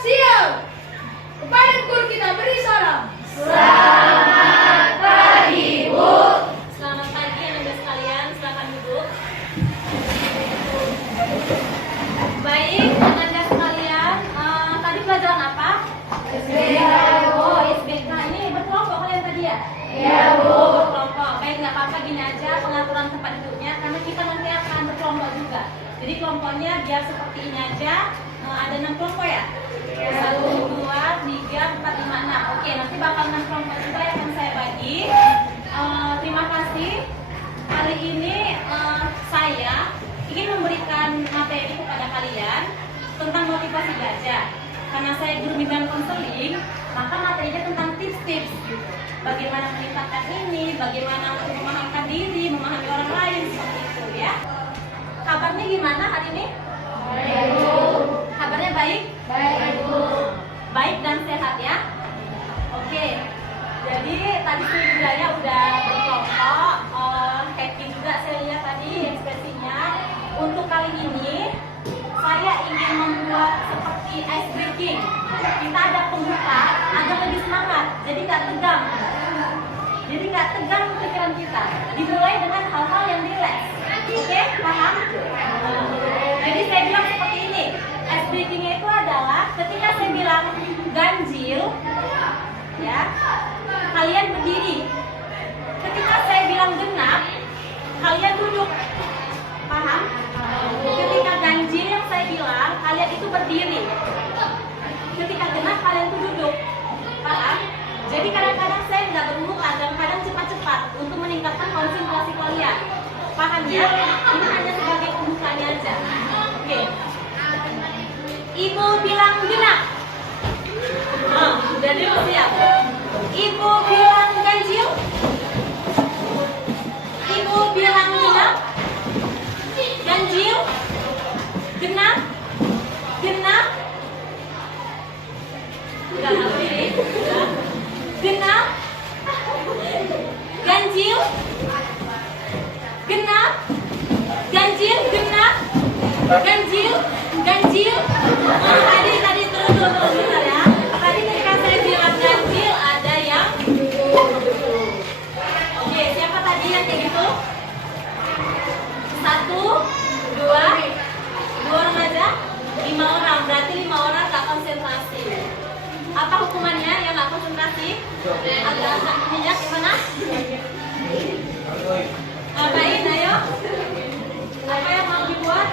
Siap. Kepada guru kita beri salam. Selamat pagi, Bu. Selamat pagi anak-anak sekalian, silakan duduk. Baik, anak-anak sekalian, tadi pelajaran apa? SBK. Oh, SBK ini berkelompok kalian tadi ya? Iya, Bu. Berkelompok. Baik, nggak apa-apa, gini aja pengaturan tempat duduknya, karena kita nanti akan berkelompok juga. Jadi kelompoknya biar seperti ini aja. Ada 6 kelompok ya? 1, 2, 3, 4, 5, 6. Oke, nanti bakal 6 kelompok juga yang akan saya bagi. Terima kasih. Hari ini saya ingin memberikan materi kepada kalian tentang motivasi belajar. Karena saya guru bimbingan konseling, maka materinya tentang tips-tips gitu. Bagaimana meningkatkan ini, bagaimana untuk memahamkan diri, memahami orang lain, seperti itu ya. Kabarnya gimana hari ini? Baik, Bu. Kabarnya baik? Baik, Bu. Baik dan sehat ya. Oke. Jadi tadi sebenarnya udah berkelompok, happy juga saya lihat tadi ekspresinya. Untuk kali ini saya ingin membuat seperti ice breaking. Kita ada pembuka agar lebih semangat. Jadi nggak tegang. Jadi nggak tegang pikiran kita. Dimulai dengan hal-hal yang rileks. Oke, paham? Jadi saya bilang seperti ini. Ice breaking-nya itu adalah ketika saya bilang ganjil, ya, kalian berdiri. Ketika saya bilang genap, kalian duduk. Paham? Ketika ganjil yang saya bilang, kalian itu berdiri. Ketika genap, kalian itu duduk. Paham? Jadi kadang-kadang saya nggak berurutan, kadang-kadang cepat-cepat untuk meningkatkan konsentrasi kalian. Paham ya? Ini hanya sebagai pembukanya aja. Oke. Ibu bilang genap. Udah dulu siap. Ibu bilang ganjil. Ibu bilang genap. Ganjil. Genap. Genap. Udah berdiri. Udah. Genap. Ganjil. Genap. Ganjil. Genap. Ganjil. Ganjil. Tadi terus bentar ya. Tadi ketika saya bilang ganjil ada yang oke, siapa tadi yang kayak gitu? 1, 2 orang aja? 5 orang, berarti 5 orang gak konsentrasi. Apa hukumannya yang gak konsentrasi? Agak minyak gimana? Ngapain, ayo? Apa yang mau dibuat?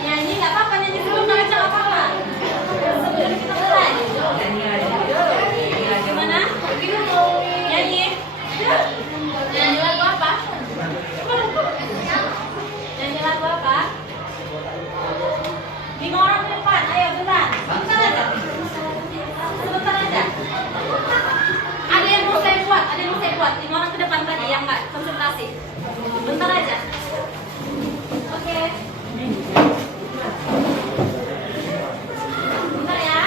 Nyanyi, nggak apa-apa, nyanyi sebelum baca nggak apa-apa. Sebelum kita mulai. Gimana? Nyanyi. Nyanyi lagu apa? Nyanyi lagu apa? 5 orang ke depan, ayo beneran. Sebentar aja. Sebentar aja. Ada yang mau saya buat, 5 orang ke depan tadi yang nggak konsentrasi. Bentar aja. Oke. Bentar ya.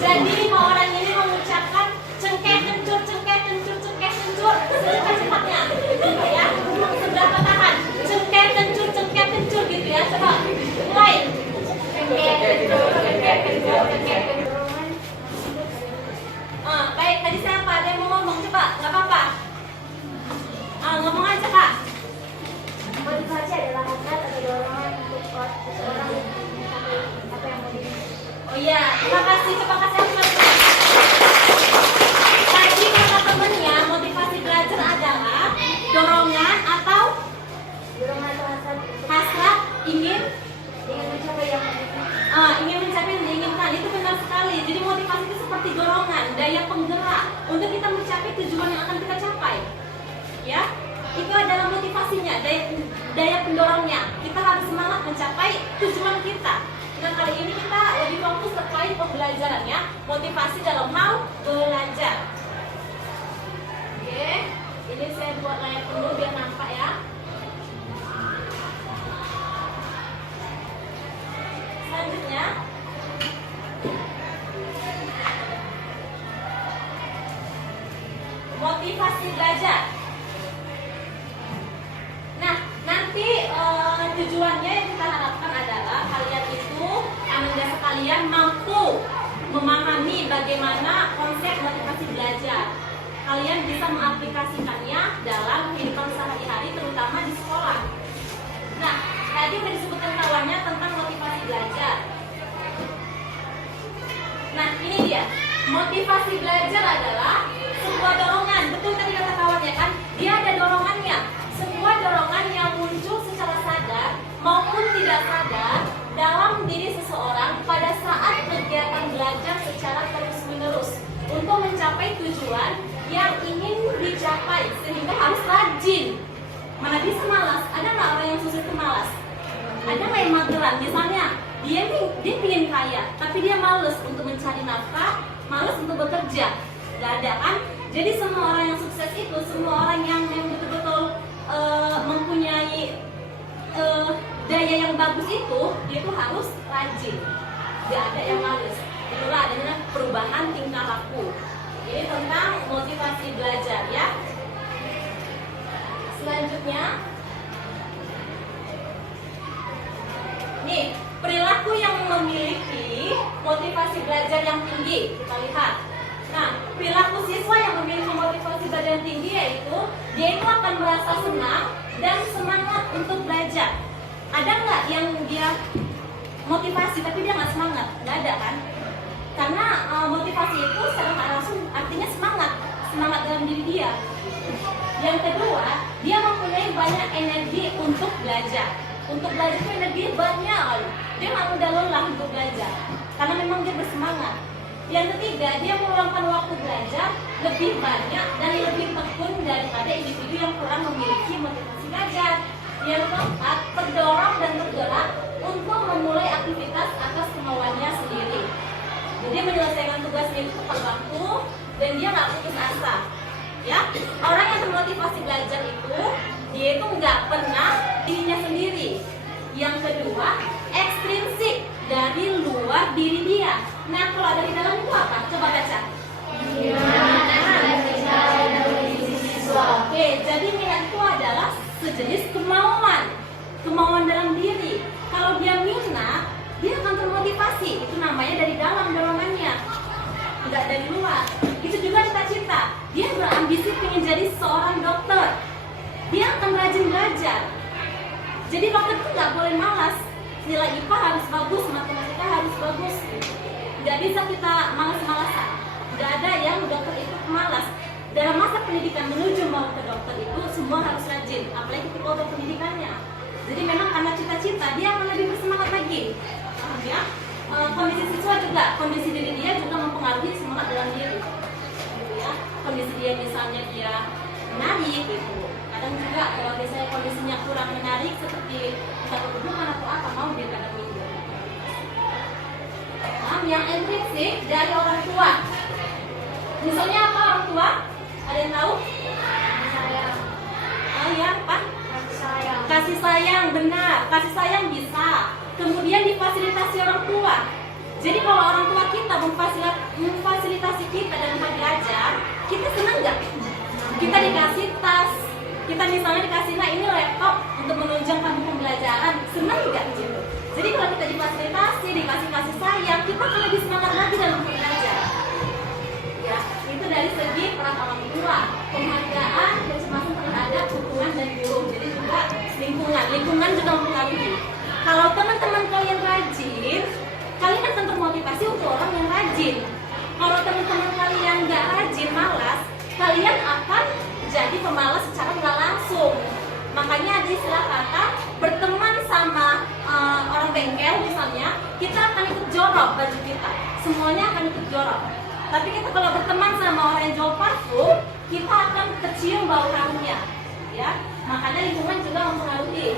Jadi 5 orang ini mengucapkan cengkeh kencur, cengkeh kencur, cengkeh kencur secepat-cepatnya. Ya. Seberapa tahan? Cengkeh kencur gitu ya. Coba mulai. Cengkeh kencur, cengkeh kencur, cengkeh kencur. Baik, tadi siapa? Ada yang mau ngomong? Coba, nggak apa-apa. Ngomong aja, Kak. Motivasi adalah hasrat atau dorongan untuk seseorang mencapai apa yang mau dicapai. Oh iya, terima kasih. Coba kasih aku. Tadi kata temennya motivasi belajar adalah dorongan atau Dorongan atau hasrat untuk hasrat ingin mencapai yang mau dicapai. ingin mencapai yang diinginkan. Itu benar sekali. Jadi motivasi itu seperti dorongan, daya penggerak untuk kita mencapai tujuan yang akan kita capai. Ya, itu adalah motivasinya, daya pendorongnya. Kita harus semangat mencapai tujuan kita. Dan kali ini kita lebih fokus terkait pembelajarannya, motivasi dalam hal belajar. Oke, ini saya buat layar penuh biar nampak ya. Selanjutnya, motivasi belajar. Nah, nanti kalian mampu memahami bagaimana konsep motivasi belajar. Kalian bisa mengaplikasikannya dalam kehidupan sehari-hari, terutama di sekolah. Nah, tadi sudah disebutkan kawannya tentang motivasi belajar. Nah, ini dia. Motivasi belajar adalah sebuah dorongan. Betul tadi kata kawannya kan? Dia ada dorongannya. Sebuah dorongan yang muncul secara sadar maupun tidak sadar dalam diri seseorang pada saat kegiatan belajar secara terus-menerus untuk mencapai tujuan yang ingin dicapai, sehingga harus rajin. Mana bisa malas? Ada nggak orang yang susah itu malas? Ada nggak yang mageran? Misalnya dia ingin kaya, tapi dia males untuk mencari nafkah, males untuk bekerja. Gak ada kan? Jadi semua orang yang sukses itu, semua orang yang betul-betul mempunyai daya yang bagus itu, dia tuh harus rajin. Gak ada yang males. Itulah adanya perubahan tingkah laku. Ini tentang motivasi belajar ya. Selanjutnya, nih perilaku yang memiliki motivasi belajar yang tinggi. Kita lihat. Nah, perilaku siswa yang memiliki motivasi belajar yang tinggi yaitu dia itu akan merasa senang dan semangat untuk belajar. Ada nggak yang dia motivasi tapi dia nggak semangat? Nggak ada kan? Karena motivasi itu secara nggak langsung artinya semangat dalam diri dia. Yang kedua, dia mempunyai banyak energi untuk belajar. Untuk belajar itu energi banyak, dia nggak mudah lelah untuk belajar karena memang dia bersemangat. Yang ketiga, dia meluangkan waktu belajar lebih banyak dan lebih tekun daripada individu yang kurang memiliki motivasi belajar. Yang keempat, terdorong dan tergerak untuk memulai aktivitas atas kemauannya sendiri. Jadi menyelesaikan tugasnya itu tepat waktu dan dia nggak putus asa. Ya, orang yang termotivasi belajar itu dia itu nggak pernah dirinya sendiri. Yang kedua, ekstrinsik dari luar diri dia. Nah, kalau dari dalam itu apa? Coba baca. Oke, jadi minat itu adalah sejenis kemauan dalam diri. Kalau dia minat, dia akan termotivasi. Itu namanya dari dalam dorongannya, nggak dari luar. Itu juga cita-cita. Dia berambisi ingin jadi seorang dokter. Dia akan rajin belajar. Jadi dokter itu nggak boleh malas. Nilai IPA harus bagus, matematika harus bagus. Nggak bisa kita malas-malasan. Nggak ada yang dokter itu malas. Dalam masa pendidikan menuju mau ke dokter itu semua harus rajin, apalagi ketika udah pendidikannya. Jadi memang karena cita-cita dia akan lebih bersemangat lagi. Ya, kondisi siswa juga, kondisi diri dia juga mempengaruhi semangat dalam diri. Gitu ya. Kondisi dia misalnya dia menarik gitu. Kadang juga kalau misalnya kondisinya kurang menarik seperti kita kedudukan atau apa, mau dia kadang minggu. Yang intrinsik dari orang tua. Misalnya apa orang tua? Ada yang tahu? Sayang. Ya apa? Sayang. Kasih sayang, benar. Kasih sayang bisa. Kemudian difasilitasi orang tua. Jadi kalau orang tua kita memfasilitasi kita dalam belajar, kita senang nggak? Kita dikasih tas, kita misalnya dikasih, nah ini laptop untuk menunjang kamu pembelajaran, senang nggak gitu? Jadi kalau kita difasilitasi, dikasih kasih sayang, kita akan lebih semangat lagi dalam belajar. Ya, itu dari segi peran orang tua, penghargaan, kecemasan terhadap hubungan dan guru. Jadi juga lingkungan juga mempengaruhi. Kalau teman-teman kalian rajin, kalian akan termotivasi untuk orang yang rajin. Kalau teman-teman kalian nggak rajin, malas, kalian akan jadi pemalas secara nggak langsung. Makanya ada istilah kata berteman sama orang bengkel misalnya, kita akan ikut jorok baju kita, semuanya akan ikut jorok. Tapi kita kalau berteman sama orang yang jual parfum, kita akan tercium bau harumnya, ya. Makanya lingkungan juga mempengaruhi.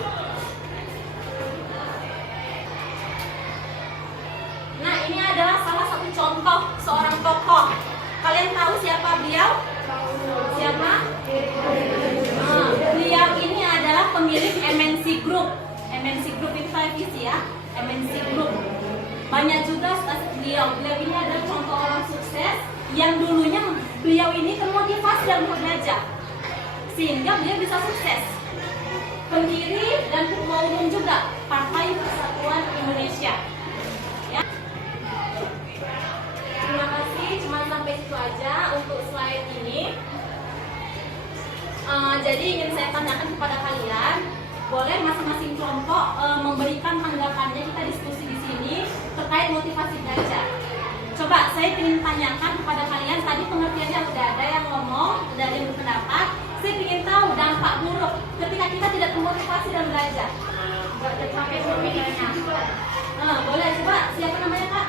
Nah, ini adalah salah satu contoh seorang tokoh. Kalian tahu siapa beliau? Siapa? Beliau ini adalah pemilik MNC Group. MNC Group itu televisi ya. MNC Group. Banyak juga stasiun beliau. Beliau ini adalah contoh orang sukses yang dulunya beliau ini termotivasi dalam belajar, sehingga beliau bisa sukses. Pendiri dan ketua umum juga Partai Persatuan Indonesia. Ya. sampai situ aja untuk slide ini. Jadi ingin saya tanyakan kepada kalian, boleh masing-masing kelompok memberikan tanggapannya, kita diskusi di sini terkait motivasi belajar. Coba saya ingin tanyakan kepada kalian, tadi pengertiannya udah ada yang ngomong, udah ada yang berpendapat. Saya ingin tahu dampak buruk ketika kita tidak termotivasi dan belajar. Sampai memiliki juga. Boleh coba, siapa namanya Kak?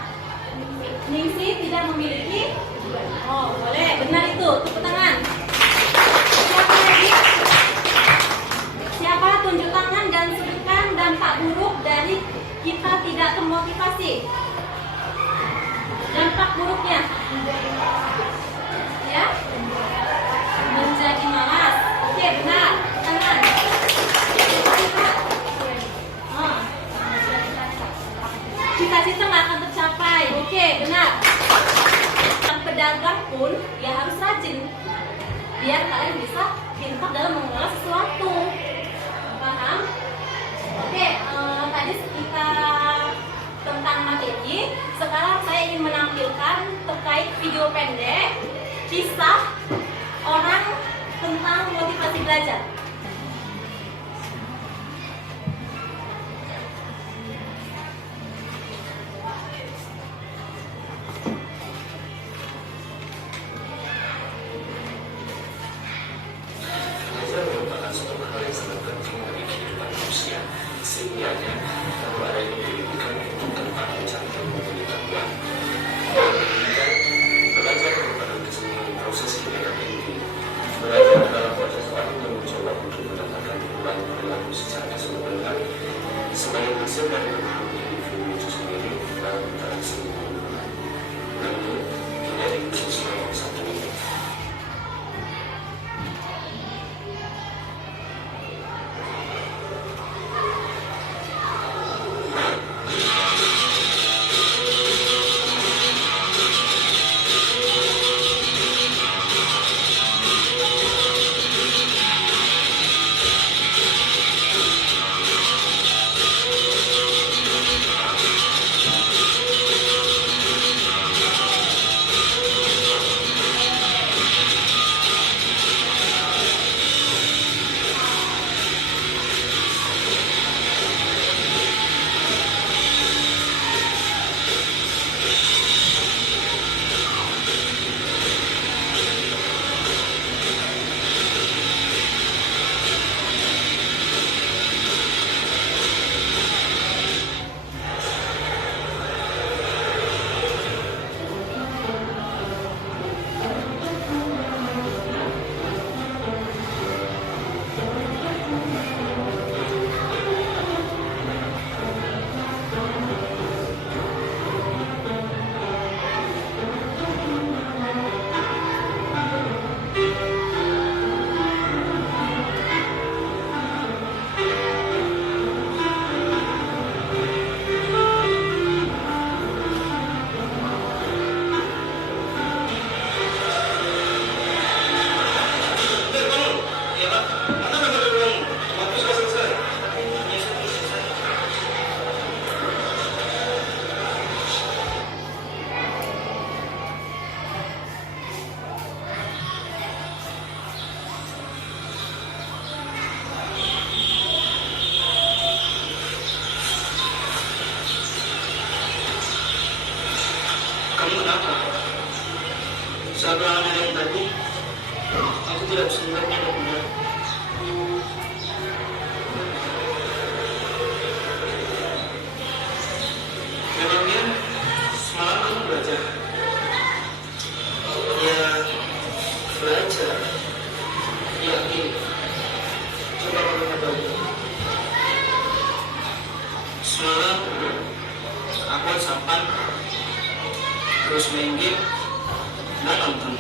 Ningsi tidak memiliki. Oh boleh, benar itu, tepuk tangan. Siapa lagi? Siapa tunjuk tangan dan sebutkan dampak buruk dari kita tidak termotivasi. Dampak buruknya, ya, menjadi malas. Oke, benar. Tangan. Cita-cita nggak akan tercapai. Oke, benar. Pedagang pun ya harus rajin, biar kalian bisa pintar dalam mengelola sesuatu. Paham? Oke, tadi sekitar tentang materi. Sekarang saya ingin menampilkan terkait video pendek kisah orang tentang motivasi belajar. Belajar merupakan suatu hal yang sangat penting bagi kehidupan manusia. Sehingga kalau ada yang pendidikan itu tanpa mencari pengetahuan. Belajar merupakan kesenian proses yang tinggi. Belajar adalah proses orang yang mencoba untuk mendapatkan perubahan perilaku secara keseluruhan sebagai hasil dari memahami individu itu sendiri dalam interaksi dengan lingkungan. Namun, menjadi khusus nomor satu ini. Kamu kenapa? Saat berangkat dari tadi, aku tidak bisa melihatnya dengan benar. Memangnya semalam kamu belajar? Ya, belajar. Yakin. Coba kamu tahu. Semalam aku sampai terus main game, nggak nonton.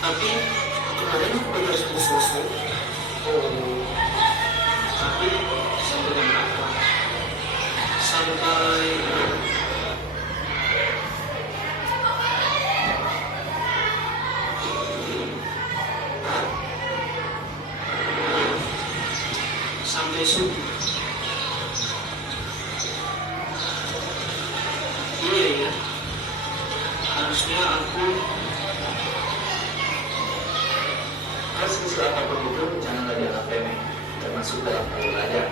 Tapi kemarin aku belajar sampai selesai. Oh, tapi sampai jam berapa? Sampai subuh. Iya ya. seharusnya aku harus kecil apapun itu janganlah dianggap remeh, termasuk dalam hal belajar.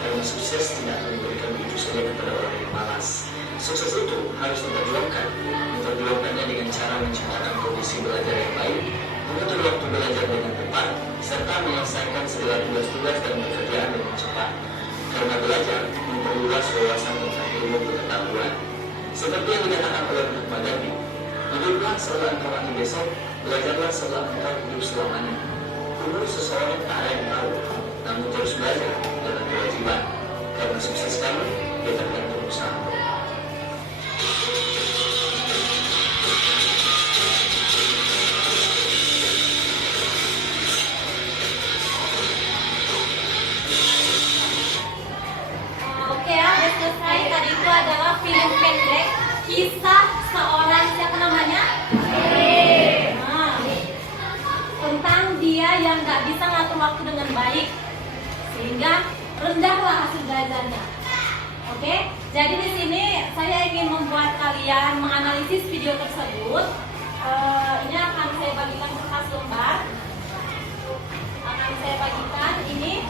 Karena sukses tidak akan diberikan begitu saja kepada orang yang malas. Sukses itu harus diperjuangkannya dengan cara menciptakan kondisi belajar yang baik, mengatur waktu belajar dengan tepat, serta menyelesaikan segala tugas-tugas dan pekerjaan dengan cepat. Karena belajar memperluas wawasan tentang ilmu pengetahuan. Seperti yang dikatakan oleh Muhammad Ghazali, hiduplah seolah engkau mati besok, belajarlah seolah engkau hidup selamanya. Umur seseorang tak ada yang tahu, namun terus belajar adalah kewajiban. Karena sukses kamu, ya tergantung usaha. Oke ya, udah selesai. Tadi itu adalah film pendek kisah seorang siapa namanya? Nah, tentang dia yang nggak bisa ngatur waktu dengan baik sehingga rendahlah hasil belajarnya. Oke, jadi di sini saya ingin membuat kalian menganalisis video tersebut. Ini akan saya bagikan kertas lembar. Akan saya bagikan ini.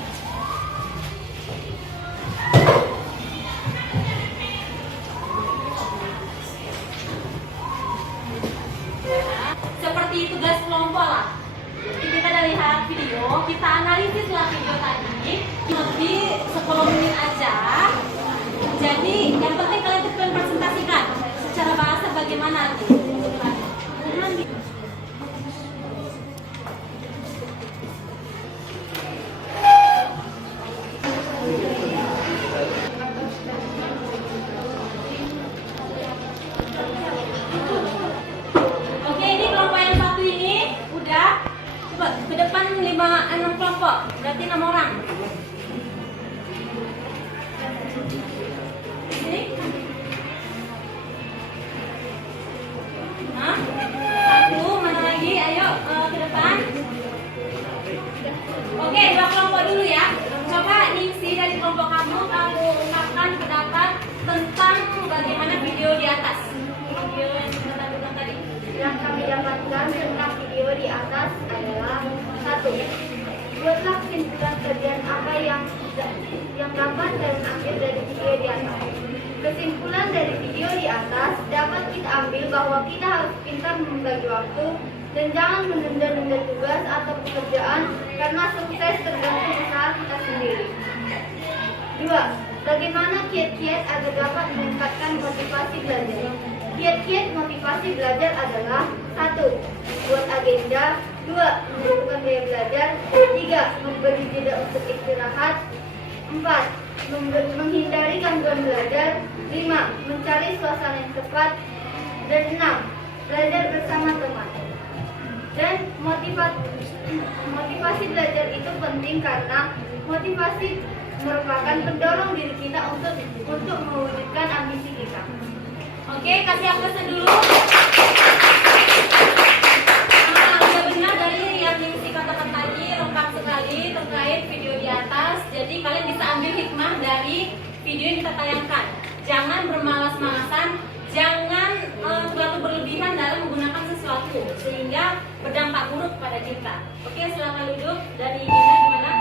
Seperti tugas kelompok lah. Jadi kita udah lihat video, kita analisis lah video tadi lebih 10 menit aja. Jadi yang penting kalian tuh presentasikan secara bahasa bagaimana nanti. Oke, ini kelompok yang satu ini udah. Coba ke depan 5-6 kelompok, berarti 6 orang. Di sini. Hah? Satu, mana lagi? Ayo ke depan. Oke, 2 kelompok dulu ya. Coba Ningsi dari kelompok kamu ungkapkan pendapat tentang bagaimana video di atas. Video yang kita tampilkan tadi. Yang kami dapatkan tentang video di atas adalah 1. Buatlah kesimpulan kerjaan apa yang dapat kalian ambil dari video di atas. Kesimpulan dari video di atas dapat kita ambil bahwa kita harus pintar membagi waktu dan jangan menunda-nunda tugas atau pekerjaan karena sukses tergantung usaha kita sendiri. 2. Bagaimana kiat-kiat agar dapat meningkatkan motivasi belajar? Kiat-kiat motivasi belajar adalah 1. Buat agenda. 2. Menentukan gaya belajar. 3. Memberi jeda untuk istirahat. 4. Menghindari gangguan belajar. 5. Mencari suasana yang tepat. Dan 6. Belajar bersama teman. Dan motivasi belajar itu penting karena motivasi merupakan pendorong diri kita untuk mewujudkan ambisi kita. Oke, kasih aplaus dulu. Udah benar dari yang Ningsi katakan tadi, lengkap sekali terkait video di atas. Jadi kalian bisa ambil hikmah dari video yang kita tayangkan. Jangan bermalas-malasan, jangan terlalu berlebihan dalam menggunakan sesuatu sehingga berdampak buruk pada kita. Oke, silakan duduk. Dari Gina gimana?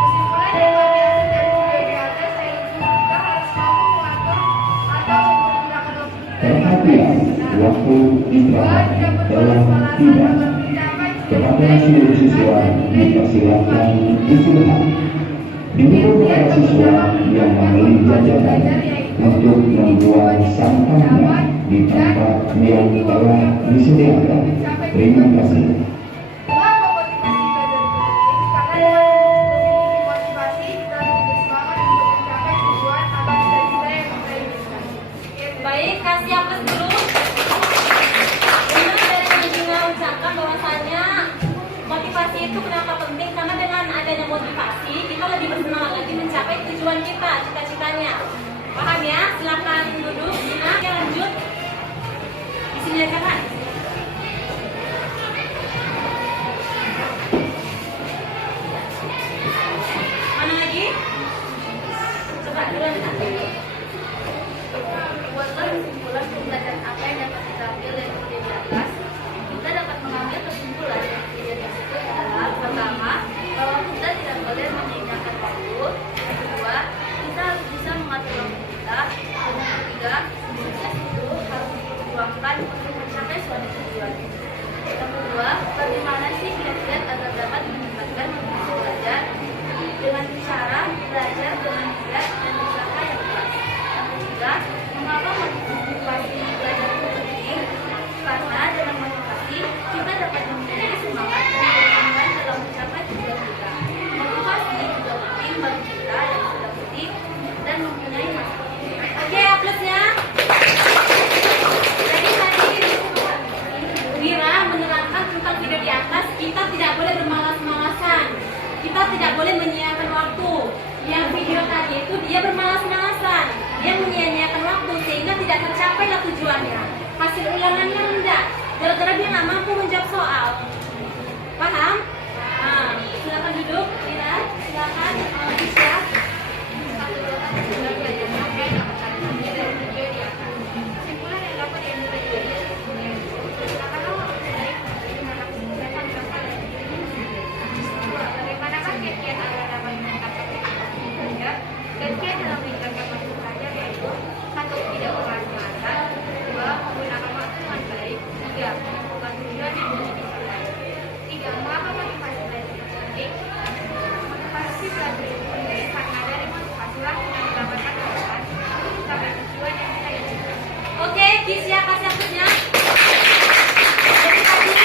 Kesimpulan dari kombinasi dari video di atas, saya kita harus mampu mengatur atau menggunakan waktu kita dengan baik. Waktu istirahat dalam tidak. Kepada seluruh siswa dipersilakan istirahat. Dihimbau kepada siswa yang membeli jajanan untuk membuang sampahnya di tempat yang telah disediakan. Terima kasih. Mengapa motivasi belajar itu penting? Karena dengan memiliki motivasi, kita lebih bersemangat untuk mencapai tujuan atau cita-cita yang kita inginkan. Baik, kasih aplaus dulu. Benar dari yang Gina ucapkan bahwasanya motivasi itu kenapa penting? Karena dengan adanya motivasi kita lebih bersemangat lagi mencapai tujuan kita, cita-citanya. Paham ya? Silakan duduk. Gina, ya lanjut. Di sini aja kan? Mana lagi? Coba dulu. Buatlah kesimpulan pembelajaran apa yang dapat kita ambil boleh menyia-nyiakan waktu. Yang video tadi itu dia bermalas-malasan, dia menyia-nyiakan waktu sehingga tidak tercapailah tujuannya. Hasil ulangannya rendah, gara-gara dia nggak mampu menjawab soal. Paham? Nah, silakan duduk, Ira. Silakan, Tisha. Kesimpulan yang dapat diambil dari video ini, gunakanlah waktu baik bagi mengatasi kesulitan dalam hal yang dua, bagaimanakah kiat-kiat agar dapat meningkatkan motivasi belajar? Dan kiat dalam meningkatkan motivasi belajar yaitu: 1. Tidak bermalas-malasan, 2. Menggunakan waktu dengan baik, 3. Menentukan tujuan yang ingin dicapai. 3. Mengapa motivasi belajar itu penting? Motivasi belajar itu penting karena dari motivasilah kita mendapatkan dorongan untuk mencapai tujuan yang kita inginkan. Oke, Kisya kasih hapusnya. Jadi tadi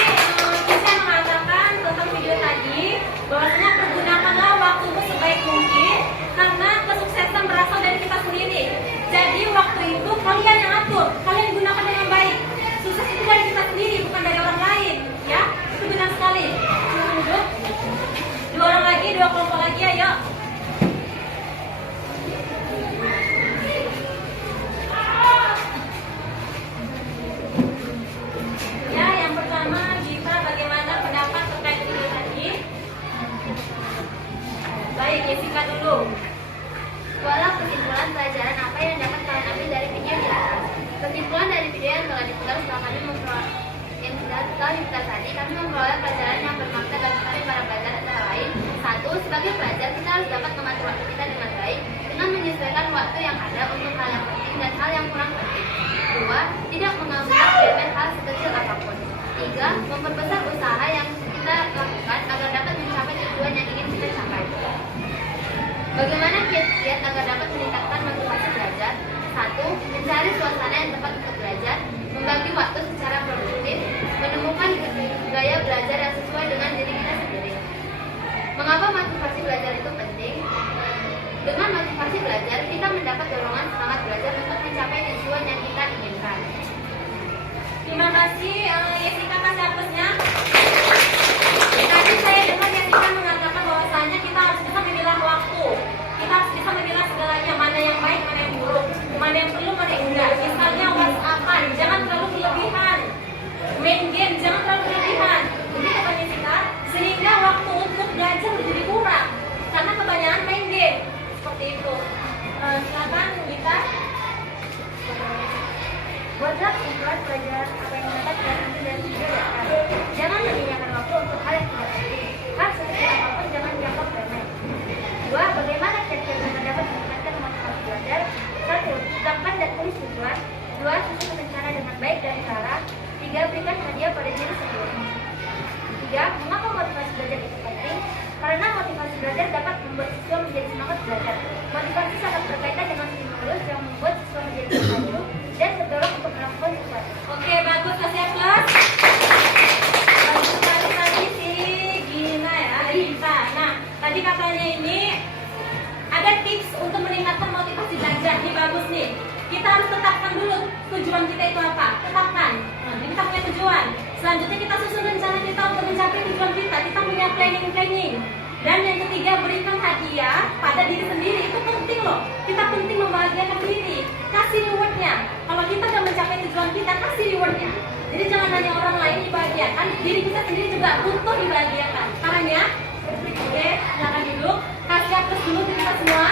Kisya mengatakan tentang video tadi bahwasanya pergunakanlah waktumu sebaik mungkin karena kesuksesan berasal dari kita sendiri. Jadi waktu itu kalian yang atur, kalian gunakan dengan baik. Sukses itu dari kita sendiri, bukan dari orang lain. Ya, itu benar sekali. Silakan duduk. 2 orang lagi, 2 kelompok lagi, ayo. Ya, yang pertama, Gita, bagaimana pendapat terkait video tadi? Baik, Jessica dulu. Buatlah kesimpulan pelajaran apa yang dapat kalian ambil dari video di atas. Kesimpulan dari video yang telah diputar setelah kami tadi, kami memperoleh pelajaran yang bermakna bagi kami para pelajar antara lain. 1. Sebagai pelajar, kita harus dapat mengatur waktu kita dengan baik dengan menyesuaikan waktu yang ada untuk hal yang penting dan hal yang kurang penting. 2. Tidak mengabaikan remeh hal sekecil apapun. 3. Memperbesar usaha yang kita lakukan agar dapat mencapai tujuan yang ingin kita capai. Bagaimana kiat-kiat agar dapat meningkatkan motivasi belajar? 1. Mencari suasana yang tepat untuk belajar, membagi waktu secara produktif, menemukan gaya belajar yang sesuai dengan diri kita sendiri. Mengapa motivasi belajar itu penting? Dengan motivasi belajar, kita mendapat dorongan semangat belajar untuk mencapai tujuan yang kita inginkan. Terima kasih, Jessica kasih hapusnya. Tadi saya dengar Jessica mengatakan bahwasanya kita harus bisa memilah waktu. Kita harus bisa memilah segalanya, mana yang baik, mana yang buruk, mana yang perlu, mana yang enggak. Misalnya WhatsApp-an, jangan terlalu berlebihan. Main game, jangan terlalu berlebihan. Begitu kata Jessica, sehingga waktu untuk belajar menjadi kurang karena kebanyakan main game. Seperti itu. Silakan, Gita. Buatlah kesimpulan pelajaran apa yang dapat kalian ambil dari video di atas. Jangan menyia-nyiakan waktu untuk hal yang tidak penting. Hal sekecil apapun jangan dianggap remeh. 2. Bagaimana kiat-kiat agar dapat meningkatkan motivasi belajar? 1. Tetapkan dan tulis tujuan. 2. Susun rencana dengan baik dan cara. 3. Berikan hadiah pada diri sendiri. 3. Mengapa motivasi belajar itu penting? Karena motivasi belajar dapat membuat siswa menjadi semangat belajar. Motivasi sangat berkaitan dengan stimulus yang membuat siswa menjadi maju dan terdorong untuk melakukan sesuatu. Oke, bagus, kasih aplaus. Bagus sekali tadi si Gina ya, Gita. Nah, tadi katanya ini ada tips untuk meningkatkan motivasi belajar. Ini bagus nih. Kita harus tetapkan dulu tujuan kita itu apa. Tetapkan. Nah, jadi kita punya tujuan. Selanjutnya kita susun rencana kita untuk mencapai tujuan kita. Kita punya planning. Dan yang ketiga, berikan hadiah pada diri sendiri. Itu penting loh. Kita penting membahagiakan diri. Kasih rewardnya. Kalau kita sudah mencapai tujuan kita, kasih rewardnya. Jadi jangan hanya orang lain dibahagiakan, diri kita sendiri juga butuh dibahagiakan. Paham ya? Oke, silakan duduk. Kasih aplaus dulu kita semua.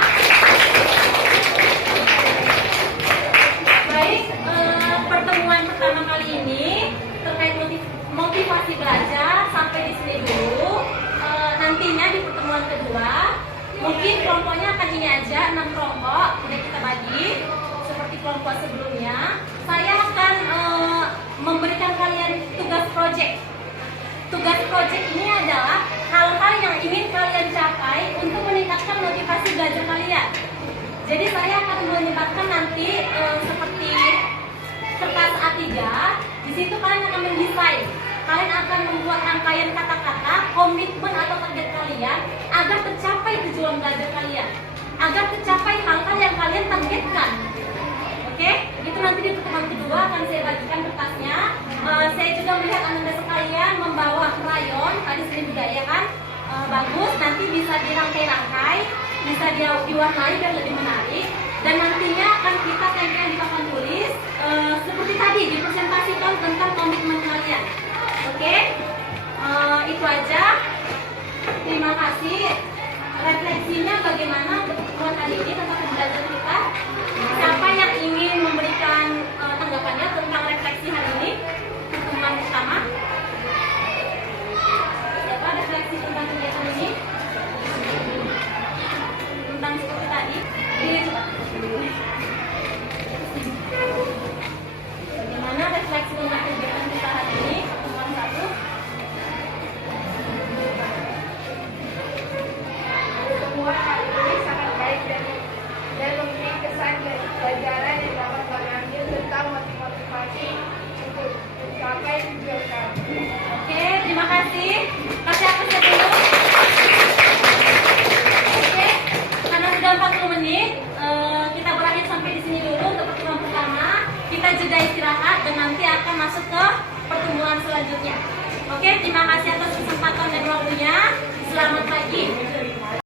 Baik, pertemuan pertama kali ini terkait motivasi belajar sampai di sini dulu. Nantinya di pertemuan kedua mungkin kelompoknya akan ini aja, 6 kelompok udah kita bagi seperti kelompok sebelumnya. Saya akan memberikan kalian tugas project. Tugas project ini adalah hal-hal yang ingin kalian capai untuk meningkatkan motivasi belajar kalian. Jadi saya akan menyebutkan nanti seperti kertas A3. Di situ kalian akan mendesain. Kalian akan membuat rangkaian kata-kata, komitmen atau target kalian agar tercapai tujuan belajar kalian, agar tercapai hal-hal yang kalian targetkan. Oke, itu nanti di pertemuan kedua akan saya bagikan kertasnya. Saya juga melihat anda sekalian membawa krayon, tadi sering juga ya kan, bagus. Nanti bisa bisa dirangkai-rangkai, bisa diwarnai biar lebih menarik. Dan nantinya akan kita tempel di papan tulis seperti tadi dipresentasikan tentang komitmen kalian. Oke, itu aja. Terima kasih. Refleksinya bagaimana untuk pertemuan hari ini tentang pembelajaran kita? Siapa yang ingin memberikan tanggapannya tentang refleksi hari ini? Pertemuan pertama. Siapa refleksi tentang kegiatan ini? Tentang seperti tadi. Ini coba. Bagaimana refleksi tentang kegiatan kita hari ini? Pertemuan satu. Pertemuan hari ini sangat baik dan memberi kesan dan pelajaran yang dapat kami ambil tentang motivasi untuk mencapai tujuan kami. Oke, terima kasih. Kasih apresiasi dulu. Oke, karena sudah 40 menit, kita berakhir sampai di sini dulu untuk pertemuan pertama. Kita jeda istirahat dan nanti akan masuk ke pertemuan selanjutnya. Oke, terima kasih atas kesempatan dan waktunya. Selamat pagi.